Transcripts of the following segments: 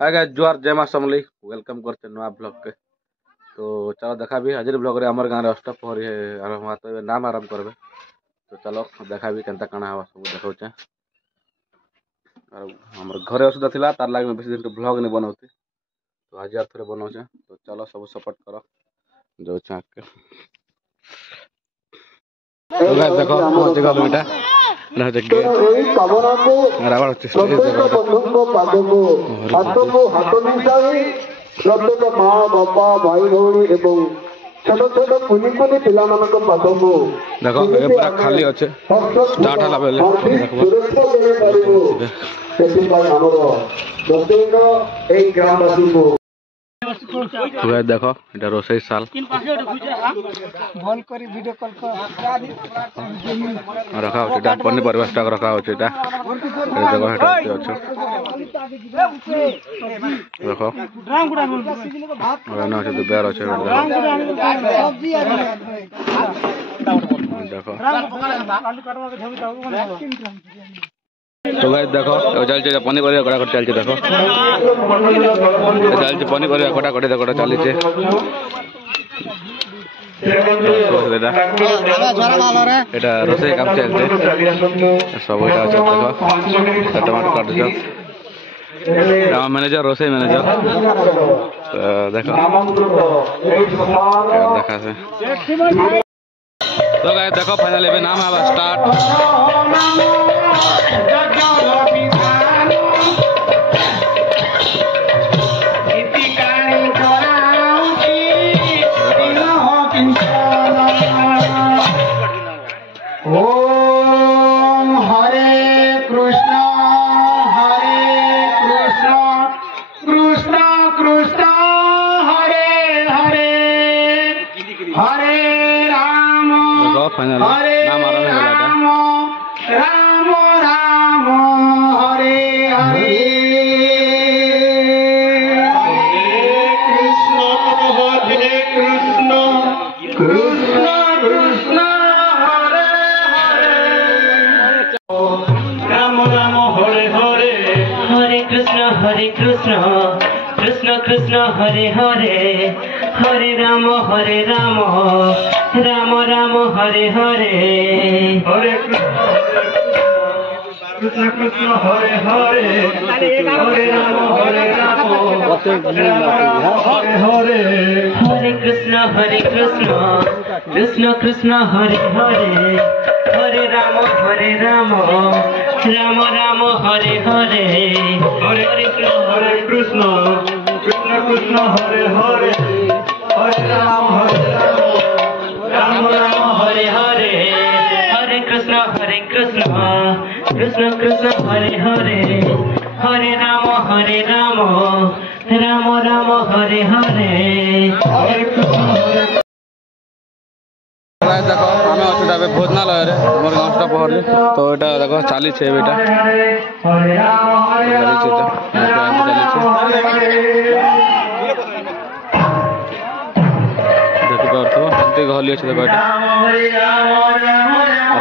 Hi guys जुआर जय मां समली वेलकम करते नुआ ब्लॉग के। तो चलो देखा भी आज ब्लॉग रे हमर गाँव रे अष्टपहरी आरंभ हुआ तो नाम आरंभ करबे। तो चलो देखा भी केनता काना हवा सब देखौचे। और हमर घरे असुदा थिला तार लाग में बेसी दिन ब्लॉग नहीं बनौती तो आज यार थोड़े बनौचे। तो चलो सब सपोर्ट करो जो चाक के। तो गाइस देखो पहुंच गलो बेटा ना जगे रावण स्टेज प्रत्येक माँ बापा भाई भौणी एवं छोट छोट कुनि कुनि पिला मानक पादको देखो ये पूरा खाली अच्छे स्टार्ट हला बेले देखो এটা रोसई साल रखा हो এটা पनीपरिया स्टॉक रखा हो এটা देखो এটা আছে देखो ना আছে बेर আছে देखो तो गाइस देखो चलছে पनीपरिया कटाकट चलছে देखो चलছে पनीपरिया कटाकटी देखो चलছে এটা रोसई काम चलছে सब এটা আছে देखो टमाटर काट दो राम मैनेजर रोसई मैनेजर देखो देखा से तो गाइस देखो फाइनली भी नाम है स्टार्ट ओम हरे कृष्ण कृष्ण कृष्ण हरे हरे हरे राम हरे राम राम राम हरे हरे कृष्ण कृष्ण कृष्ण कृष्ण कृष्ण कृष्ण हरे हरे हरे राम राम राम हरे हरे हरे कृष्ण कृष्ण हरे हरे हरे राम हरे हरे हरे कृष्ण कृष्ण कृष्ण हरे हरे हरे राम राम राम हरे हरे हरे कृष्ण कृष्ण हरे हरे हरे राम राम हरे हरे हरे कृष्ण कृष्ण कृष्ण हरे हरे हरे राम राम हरे हरे हरे कृष्ण देखो आम अच्छे भोजनालय मोर गाँव अष्टपहरी तो ये देखो चली बेटा गहली अच्छे देखो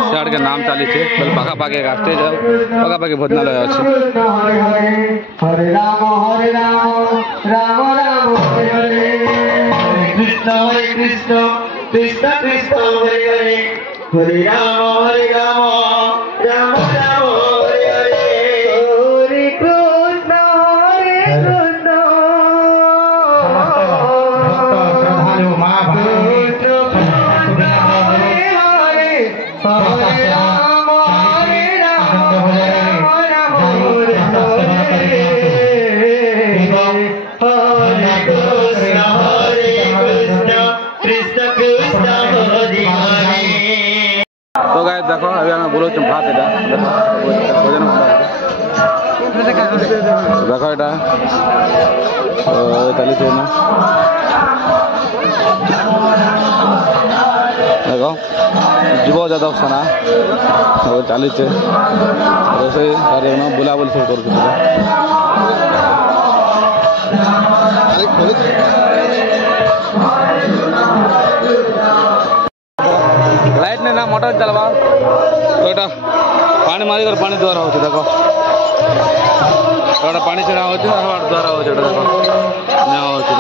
सियाड़ के नाम चली पाखापाखि स्टेज पाखापाखि भोजनालय अच्छे हरे राम राम राम हरे कृष्ण कृष्ण कृष्ण कृष्ण हरे हरे हरे राम राम राम हरे हरे हरे कृष्ण तो गाइस देखो अभी हमें बोलो भात एटा भोजन देखो एटा चली ना देखो जीव जादव सेना चली रोसई कार्यक्रम बुलाबुली सब कर लाइट नहीं ना मोटर चलवा तो पानी मारिक पानी द्वारा होती देखो ଏଇଟା ପାଣି ଛିଡ଼ା ହେଉଛି ଦ୍ୱାର ହେଉଛି ଏଇଟା ଦେଖ ନିଆଁ ହେଉଛି